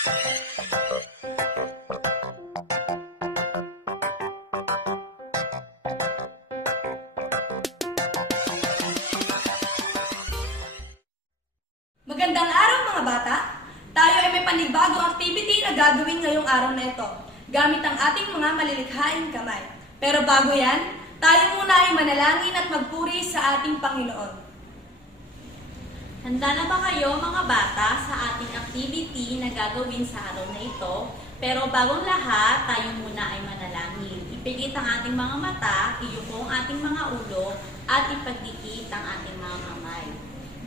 Magandang araw mga bata! Tayo ay may panibagong activity na gagawin ngayong araw na ito, gamit ang ating mga malilikhaing kamay. Pero bago yan, tayo muna ay manalangin at magpuri sa ating Panginoon. Handa na ba kayo mga bata sa ating activity na gagawin sa araw na ito? Pero bagong lahat, tayo muna ay manalangin. Ipikit ang ating mga mata, iyuko ang ating mga ulo, at ipagdikit ang ating mga kamay.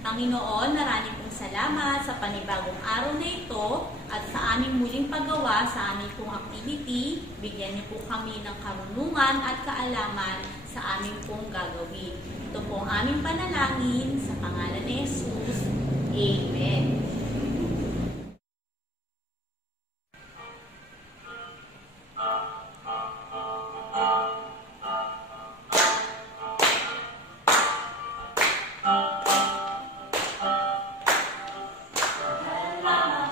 Panginoon, marami pong salamat sa panibagong araw na ito at sa aming muling paggawa sa aming pong activity. Bigyan niyo po kami ng karunungan at kaalaman sa aming pong gagawin. Ito po ang aming panalangin sa pangalan ni Jesus. Amen. Mahal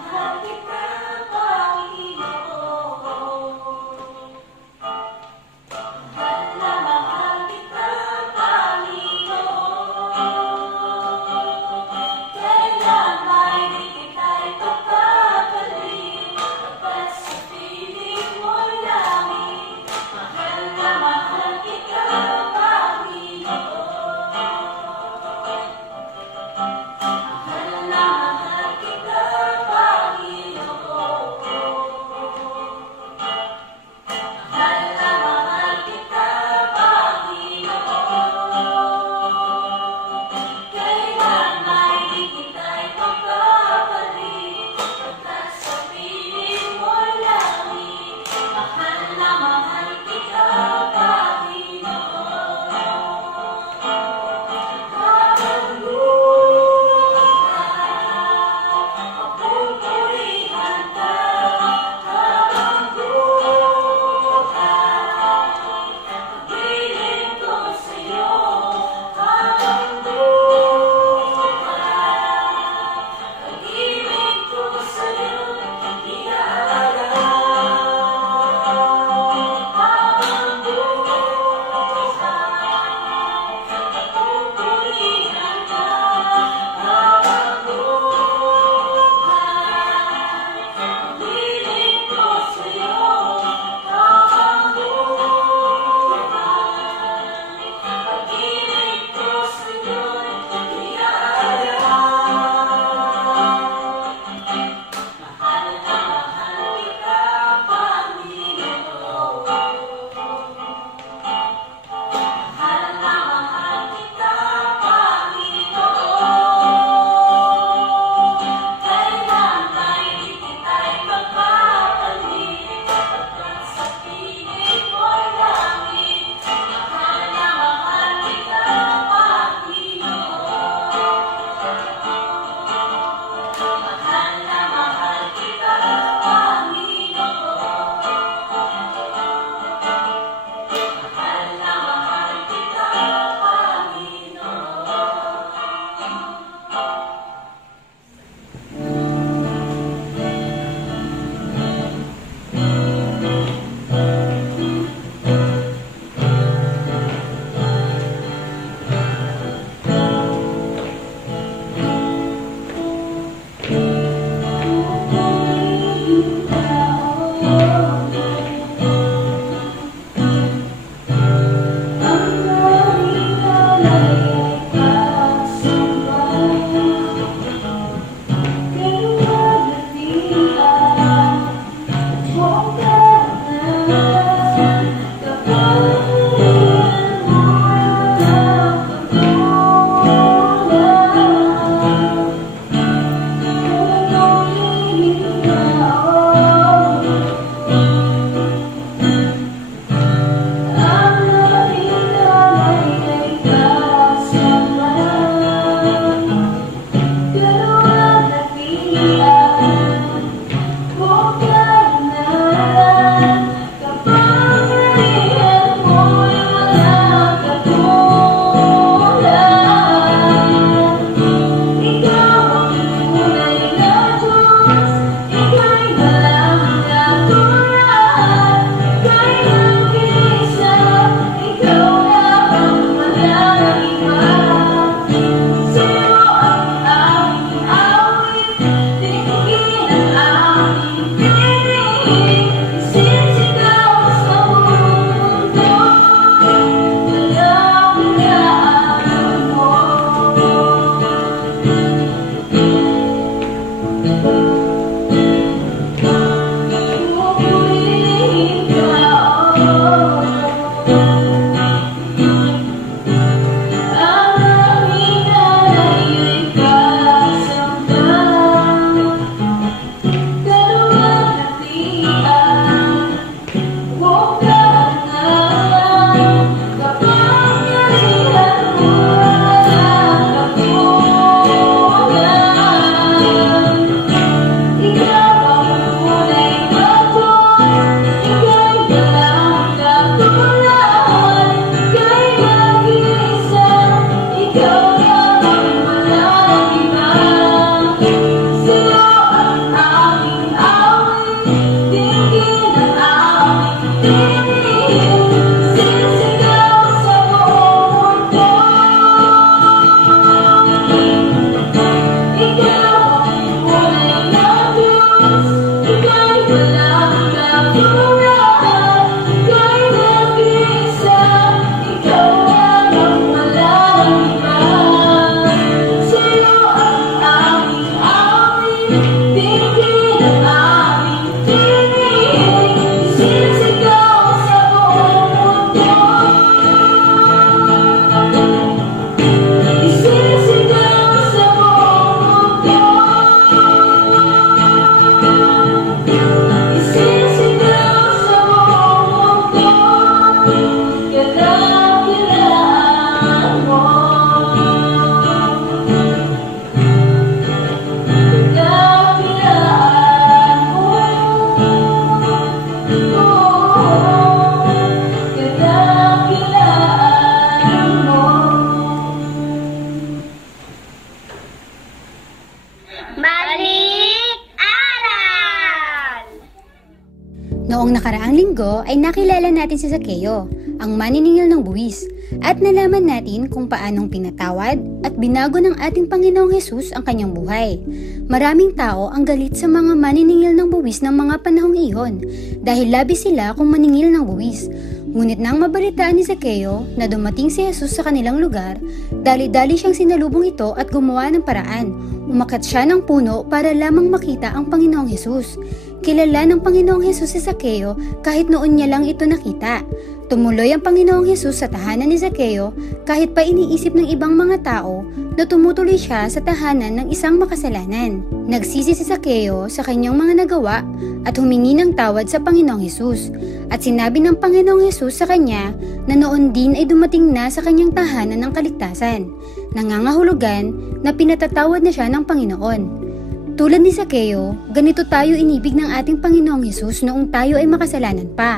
Noong nakaraang linggo ay nakilala natin si Zakeo, ang maniningil ng buwis, at nalaman natin kung paanong pinatawad at binago ng ating Panginoong Hesus ang kanyang buhay. Maraming tao ang galit sa mga maniningil ng buwis ng mga panahong iyon dahil labis sila kung maningil ng buwis. Ngunit nang mabalitaan ni Zakeo na dumating si Hesus sa kanilang lugar, dali-dali siyang sinalubong ito at gumawa ng paraan. Umakyat siya ng puno para lamang makita ang Panginoong Hesus. Kilala ng Panginoong Hesus si Zakeo kahit noon niya lang ito nakita. Tumuloy ang Panginoong Hesus sa tahanan ni Zakeo kahit pa iniisip ng ibang mga tao na tumutuloy siya sa tahanan ng isang makasalanan. Nagsisi si Zakeo sa kanyang mga nagawa at humingi ng tawad sa Panginoong Hesus. At sinabi ng Panginoong Hesus sa kanya na noon din ay dumating na sa kanyang tahanan ng kaligtasan. Nangangahulugan na pinatatawad na siya ng Panginoon. Tulad ni Zakeo, ganito tayo inibig ng ating Panginoong Hesus noong tayo ay makasalanan pa.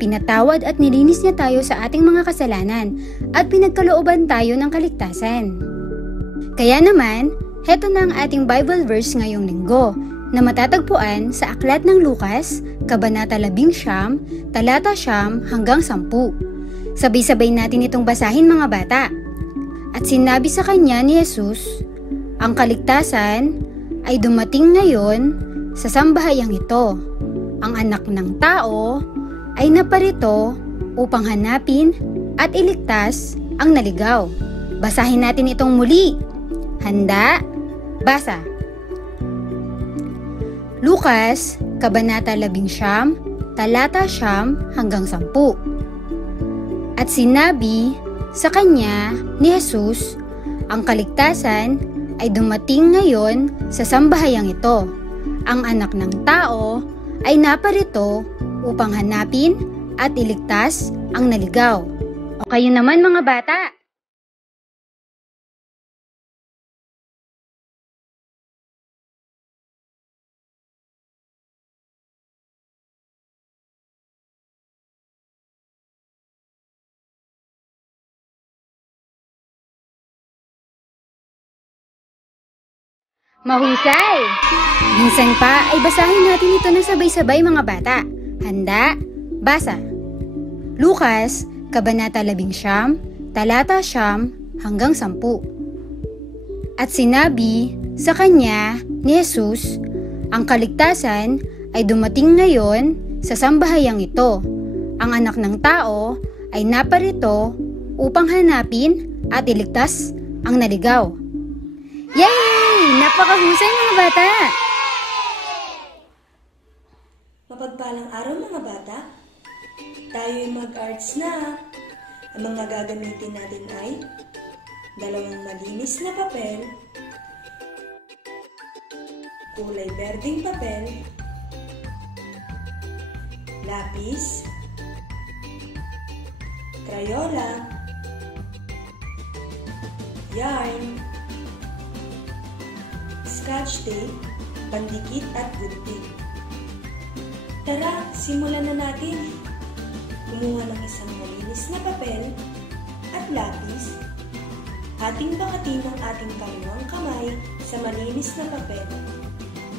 Pinatawad at nilinis niya tayo sa ating mga kasalanan at pinagkalooban tayo ng kaligtasan. Kaya naman, heto na ang ating Bible verse ngayong linggo na matatagpuan sa Aklat ng Lukas, Kabanata 11, Talata 9 hanggang 10. Sabay-sabay natin itong basahin mga bata. At sinabi sa kanya ni Jesus, ang kaligtasan ay dumating ngayon sa sambahayang ito. Ang anak ng tao ay naparito upang hanapin at iligtas ang naligaw. Basahin natin itong muli. Handa? Basa. Lukas, Kabanata 11, Talata 9 hanggang 10. At sinabi sa kanya ni Jesus, ang kaligtasan ay dumating ngayon sa sambahayang ito. Ang anak ng tao ay naparito upang hanapin at iligtas ang naligaw. O kayo naman mga bata? Mahusay! Minsan pa ay basahin natin ito ng sabay-sabay mga bata. Handa? Basa. Lukas, Kabanata 11, Talata 9 hanggang 10. At sinabi sa kanya ni Jesus, ang kaligtasan ay dumating ngayon sa sambahayang ito. Ang anak ng tao ay naparito upang hanapin at iligtas ang naligaw. Yay! Napakahusay mga bata! Mapagpalang araw mga bata. Tayo'y mag-arts na. Ang mga gagamitin natin ay dalawang malinis na papel, kulay berdeng papel, lapis, crayola, yarn, scotch tape, pandikit at gunting. Tara, simulan na natin. Kumuha ng isang malinis na papel at lapis. Ating bakatin ang ating kaliwang kamay sa malinis na papel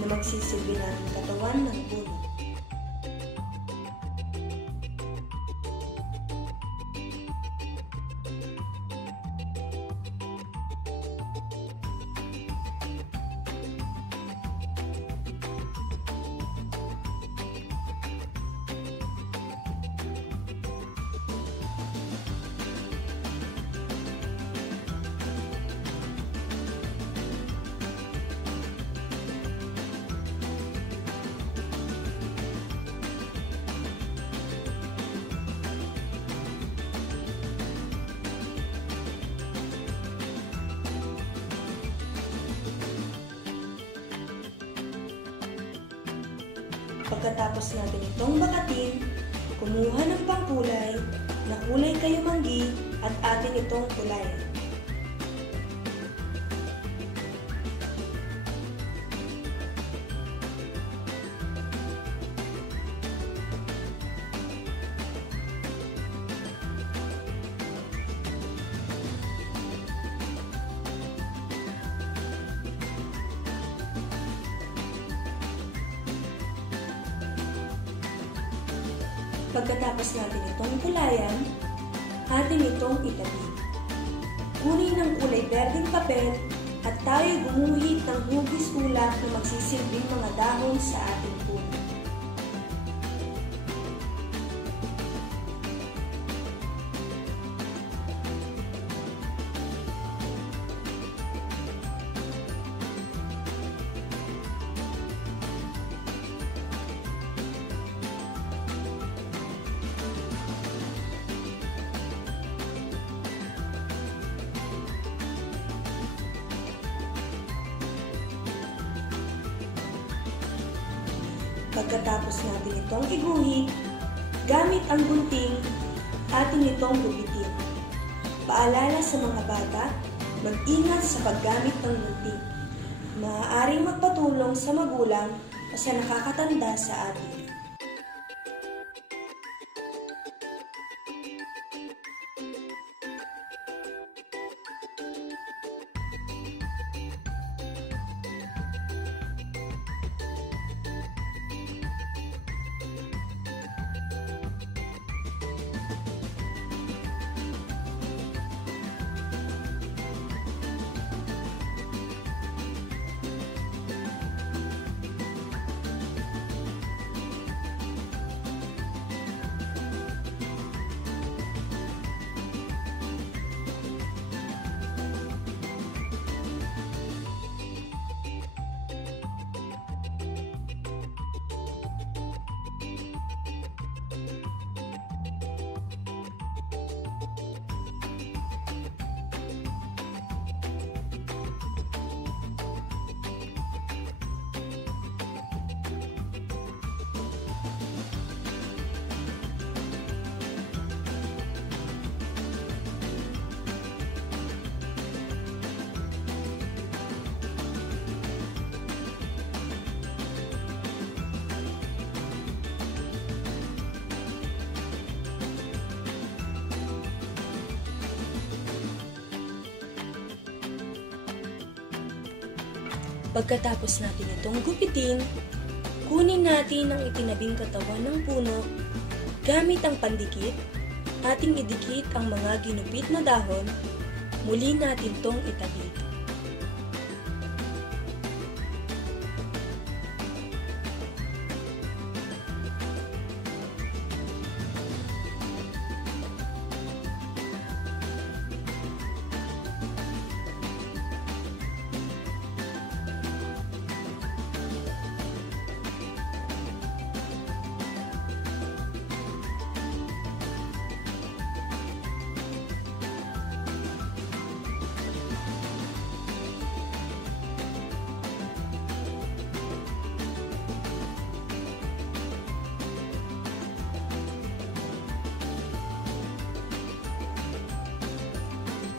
na magsisilbi ng katawan ng puno. Pagkatapos natin itong bakatin, kumuha ng pangkulay na kulay kayumanggi at atin itong kulayan. Pagkatapos natin itong kulayan, atin itong itabi. Kunin ng kulay berdeng papel at tayo gumuhit ng hugis ulap na magsisilbing mga dahon sa ating puno. Pagkatapos natin itong iguhit, gamit ang gunting, atin itong gupitin. Paalala sa mga bata, mag-ingat sa paggamit ng gunting. Maaaring magpatulong sa magulang o sa nakakatanda sa atin. Pagkatapos natin itong gupitin, kunin natin ang itinabing katawan ng puno, gamit ang pandikit, ating idikit ang mga ginupit na dahon, muli natin itong itabi.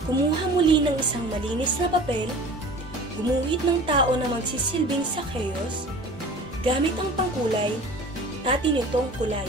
Kumuha muli ng isang malinis na papel, gumuhit ng tao na magsisilbing sakeyos, gamit ang pangkulay, atin itong kulay.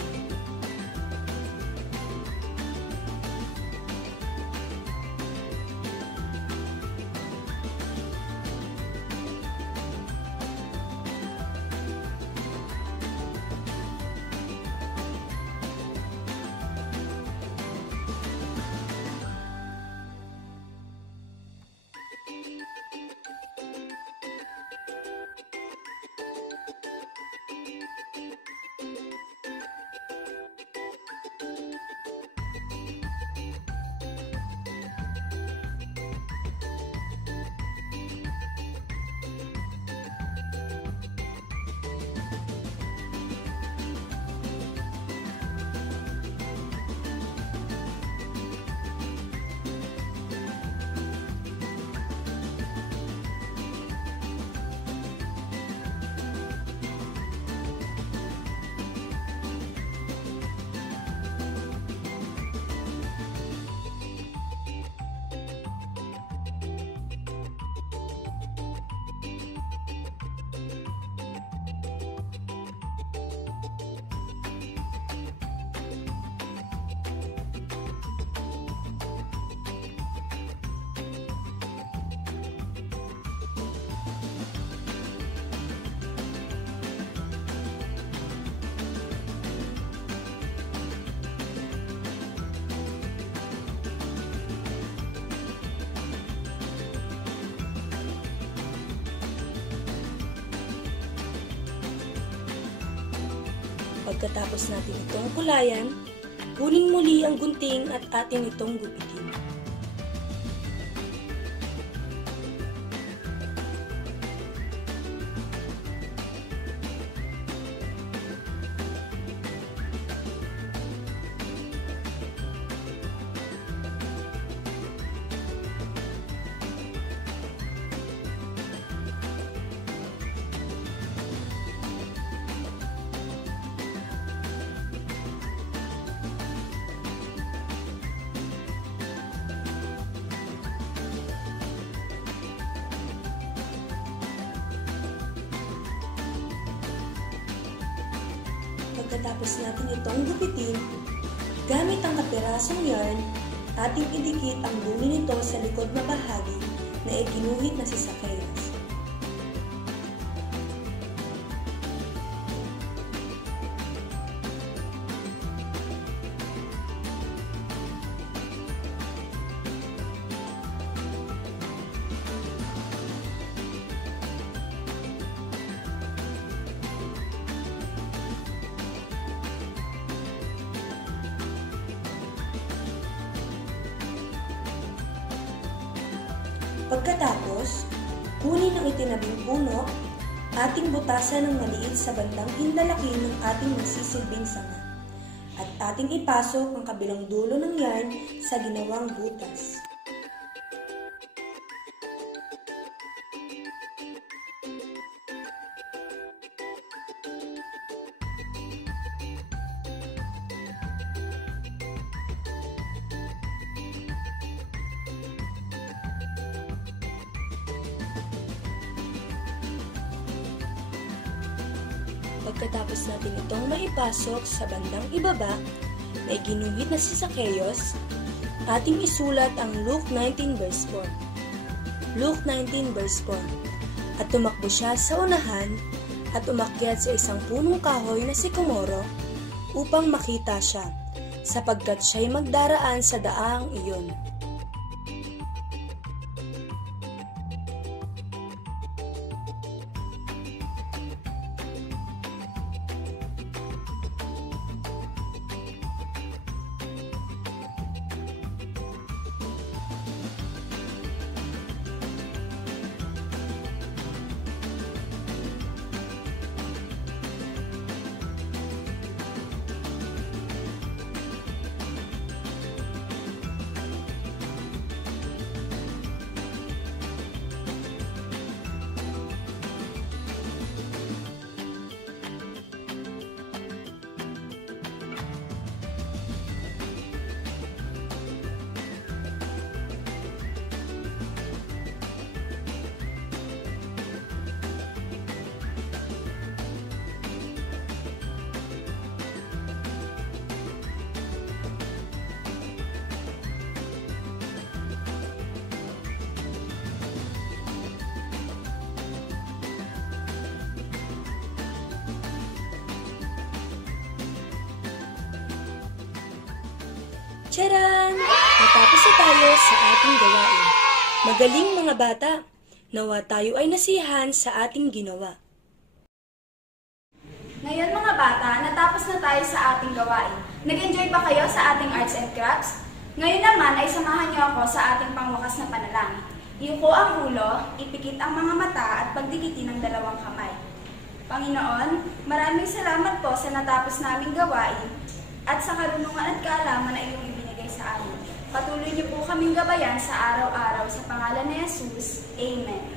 Pagkatapos natin itong kulayan, kunin muli ang gunting at atin itong gupitin. Pagkatapos natin itong gupitin, gamit ang kapirasong yarn, ating idikit ang dumi nito sa likod na bahagi na iginuhit na sisakeyas. Pagkatapos, kunin ang itinabing puno, ating butasan ng maliit sa bandang hindalaki ng ating magsisilbing sanga, at ating ipasok ang kabilang dulo ng yarn sa ginawang butas. Pagkatapos natin itong maipasok sa bandang ibaba na iginuhit na sisakeyos, ating isulat ang Luke 19 verse 4. Luke 19 verse 4. At tumakbo siya sa unahan at umakyat sa isang punong kahoy na sikomoro upang makita siya, sapagkat siya'y magdaraan sa daang iyon. Tcharan! Natapos na tayo sa ating gawain. Magaling mga bata! Nawa tayo ay nasiyahan sa ating ginawa. Ngayon mga bata, natapos na tayo sa ating gawain. Nag-enjoy ba kayo sa ating arts and crafts? Ngayon naman ay samahan niyo ako sa ating pangwakas na panalangin. Iyuko ang ulo, ipikit ang mga mata at pagdikitin ang dalawang kamay. Panginoon, maraming salamat po sa natapos naming gawain at sa karunungan at kaalaman na iyong ibinigay sa amin. Patuloy niyo po kaming gabayan sa araw-araw sa pangalan ni Jesus. Amen.